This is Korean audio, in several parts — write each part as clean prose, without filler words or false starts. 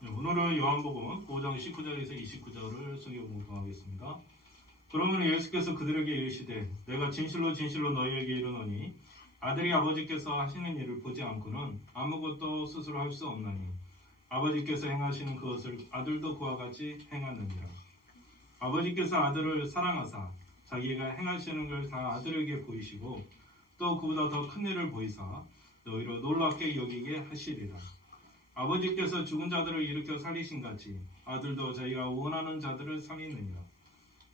네, 오늘은 요한복음 5장 19절에서 29절을 성경 공부하겠습니다. 그러면 예수께서 그들에게 이르시되 내가 진실로 진실로 너희에게 이르노니 아들이 아버지께서 하시는 일을 보지 않고는 아무것도 스스로 할 수 없나니 아버지께서 행하시는 그것을 아들도 그와 같이 행하느니라. 아버지께서 아들을 사랑하사 자기가 행하시는 걸 다 아들에게 보이시고 또 그보다 더 큰 일을 보이사 너희로 놀랍게 여기게 하시리라. 아버지께서 죽은 자들을 일으켜 살리신 같이 아들도 자기가 원하는 자들을 살리느니라.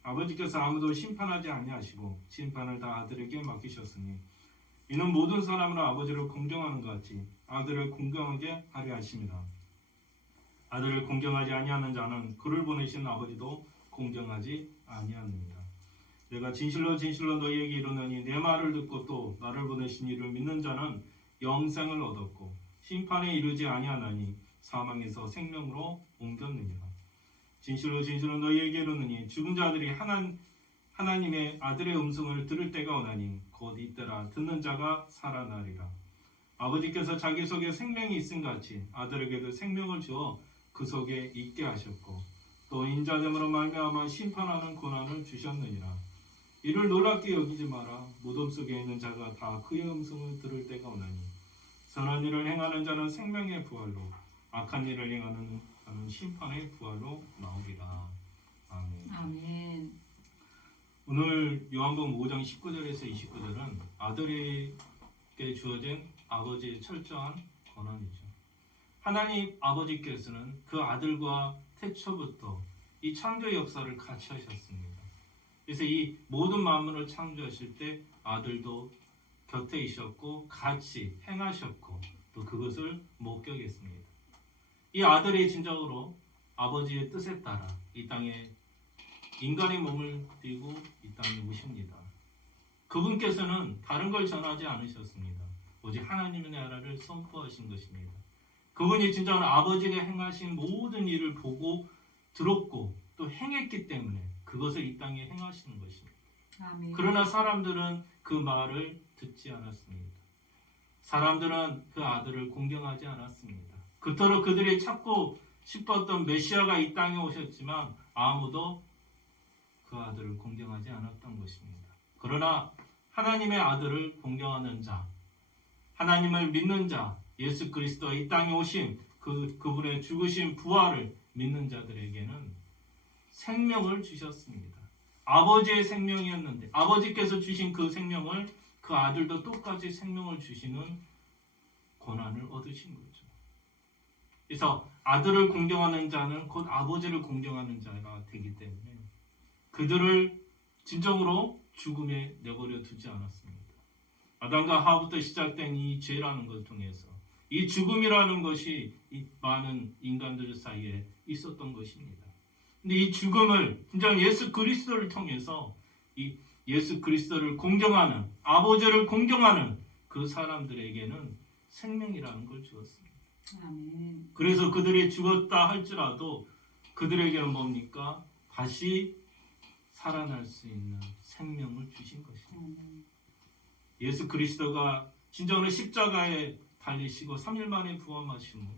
아버지께서 아무도 심판하지 아니하시고 심판을 다 아들에게 맡기셨으니 이는 모든 사람으로 아버지를 공경하는 것 같이 아들을 공경하게 하려 하심이라. 아들을 공경하지 아니하는 자는 그를 보내신 아버지도 공경하지 아니하느니라. 내가 진실로 진실로 너희에게 이르노니 내 말을 듣고 또 나를 보내신 이를 믿는 자는 영생을 얻었고 심판에 이르지 아니하나니 사망에서 생명으로 옮겼느니라. 진실로 진실로 너희에게 이르노니 죽은 자들이 하나님의 아들의 음성을 들을 때가 오나니 곧 이때라 듣는 자가 살아나리라. 아버지께서 자기 속에 생명이 있음 같이 아들에게도 생명을 주어 그 속에 있게 하셨고 또 인자됨으로 말미암아 심판하는 권한을 주셨느니라. 이를 놀랍게 여기지 마라. 무덤 속에 있는 자가 다 그의 음성을 들을 때가 오나니 선한 일을 행하는 자는 생명의 부활로 악한 일을 행하는 자는 심판의 부활로 나오리라. 아멘. 아멘. 오늘 요한복음 5장 19절에서 29절은 아들에게 주어진 아버지의 철저한 권한이죠. 하나님 아버지께서는 그 아들과 태초부터 이 창조 역사를 같이 하셨습니다. 그래서 이 모든 만물을 창조하실 때 아들도 곁에 있었고 같이 행하셨고 또 그것을 목격했습니다. 이 아들이 진정으로 아버지의 뜻에 따라 이 땅에 인간의 몸을 띠고 이 땅에 오십니다. 그분께서는 다른 걸 전하지 않으셨습니다. 오직 하나님의 나라를 선포하신 것입니다. 그분이 진정으로 아버지가 행하신 모든 일을 보고 들었고 또 행했기 때문에 그것을 이 땅에 행하시는 것입니다. 아멘. 그러나 사람들은 그 말을 듣지 않았습니다. 사람들은 그 아들을 공경하지 않았습니다. 그토록 그들이 찾고 싶었던 메시아가 이 땅에 오셨지만 아무도 그 아들을 공경하지 않았던 것입니다. 그러나 하나님의 아들을 공경하는 자, 하나님을 믿는 자, 예수 그리스도 이 땅에 오신 그분의 죽으신 부활을 믿는 자들에게는 생명을 주셨습니다. 아버지의 생명이었는데 아버지께서 주신 그 생명을 그 아들도 똑같이 생명을 주시는 권한을 얻으신 거죠. 그래서 아들을 공경하는 자는 곧 아버지를 공경하는 자가 되기 때문에 그들을 진정으로 죽음에 내버려 두지 않았습니다. 아담과 하와부터 시작된 이 죄라는 것을 통해서 이 죽음이라는 것이 이 많은 인간들 사이에 있었던 것입니다. 근데 이 죽음을 진정 예수 그리스도를 통해서 이 예수 그리스도를 공경하는 아버지를 공경하는 그 사람들에게는 생명이라는 걸 주었습니다. 아멘. 그래서 그들이 죽었다 할지라도 그들에게는 뭡니까? 다시 살아날 수 있는 생명을 주신 것입니다. 예수 그리스도가 진정으로 십자가에 달리시고 3일 만에 부활하심으로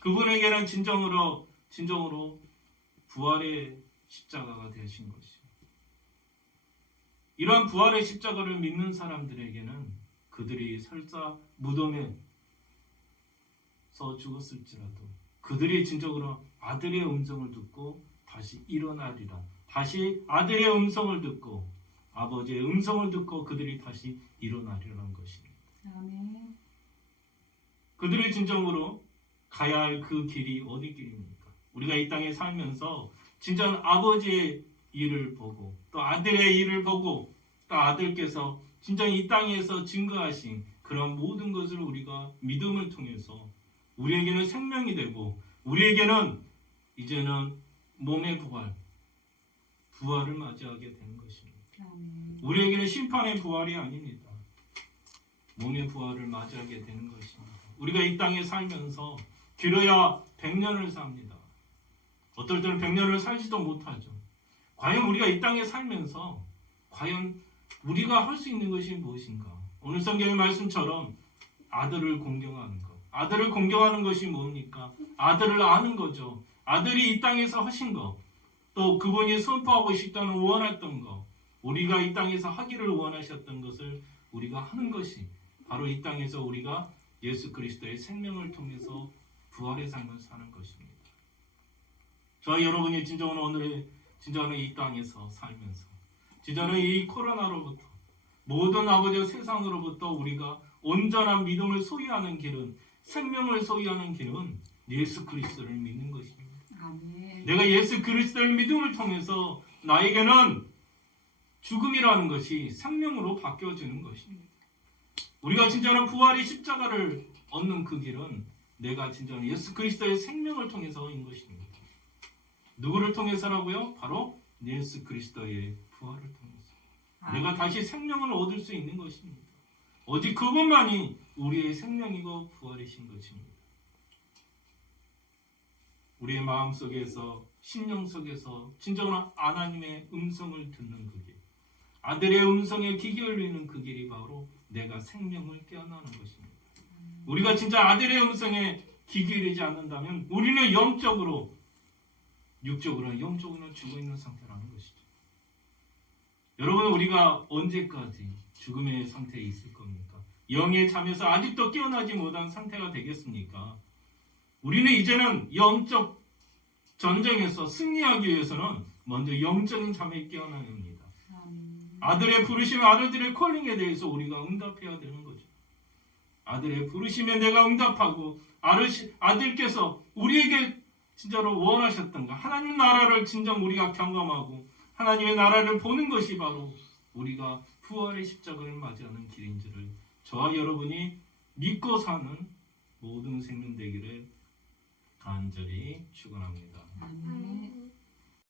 그분에게는 진정으로 부활의 십자가가 되신 것이죠. 이러한 부활의 십자가를 믿는 사람들에게는 그들이 설사 무덤에서 죽었을지라도 그들이 진정으로 아들의 음성을 듣고 다시 일어나리라. 다시 아들의 음성을 듣고 아버지의 음성을 듣고 그들이 다시 일어나리라는 것입니다. 아멘. 그들이 진정으로 가야 할 그 길이 어디 길입니까? 우리가 이 땅에 살면서 진정 아버지의 일을 보고 또 아들의 일을 보고 또 아들께서 진정 이 땅에서 증거하신 그런 모든 것을 우리가 믿음을 통해서 우리에게는 생명이 되고 우리에게는 이제는 몸의 부활을 맞이하게 되는 것입니다. 아멘. 우리에게는 심판의 부활이 아닙니다. 몸의 부활을 맞이하게 되는 것입니다. 우리가 이 땅에 살면서 길어야 100년을 삽니다. 어떨 때는 100년을 살지도 못하죠. 과연 우리가 이 땅에 살면서 과연 우리가 할 수 있는 것이 무엇인가? 오늘 성경의 말씀처럼 아들을 공경하는 것, 아들을 공경하는 것이 뭡니까? 아들을 아는 거죠. 아들이 이 땅에서 하신 거, 또 그분이 선포하고 싶다는 원했던 거, 우리가 이 땅에서 하기를 원하셨던 것을 우리가 하는 것이 바로 이 땅에서 우리가 예수 그리스도의 생명을 통해서 부활의 삶을 사는 것입니다. 저와 여러분이 진정한 오늘의 진정한 이 땅에서 살면서 진정한 이 코로나로부터 모든 아버지의 세상으로부터 우리가 온전한 믿음을 소유하는 길은 생명을 소유하는 길은 예수 그리스도를 믿는 것입니다. 아멘. 내가 예수 그리스도를 믿음을 통해서 나에게는 죽음이라는 것이 생명으로 바뀌어지는 것입니다. 우리가 진정한 부활의 십자가를 얻는 그 길은 내가 진정한 예수 그리스도의 생명을 통해서인 것입니다. 누구를 통해서라고요? 바로 예수 그리스도의 부활을 통해서. 내가 다시 생명을 얻을 수 있는 것입니다. 오직 그것만이 우리의 생명이고 부활이신 것입니다. 우리의 마음 속에서 심령 속에서 진정한 하나님의 음성을 듣는 그 길, 아들의 음성에 귀 기울이는 그 길이 바로 내가 생명을 깨어나는 것입니다. 우리가 진짜 아들의 음성에 귀 기울이지 않는다면 우리는 영적으로, 육적으로, 영적으로 죽어있는 상태라는 것이죠. 여러분, 우리가 언제까지 죽음의 상태에 있을 겁니까? 영의 잠에서 아직도 깨어나지 못한 상태가 되겠습니까? 우리는 이제는 영적 전쟁에서 승리하기 위해서는 먼저 영적인 잠에 깨어나야 합니다. 아들의 부르심, 아들들의 콜링에 대해서 우리가 응답해야 되는 거죠. 아들의 부르심에 내가 응답하고 아들께서 우리에게 진짜로 원하셨던 것, 하나님 나라를 진정 우리가 경험하고 하나님의 나라를 보는 것이 바로 우리가 부활의 십자가를 맞이하는 길인지를 저와 여러분이 믿고 사는 모든 생명 되기를 간절히 축원합니다. 아멘.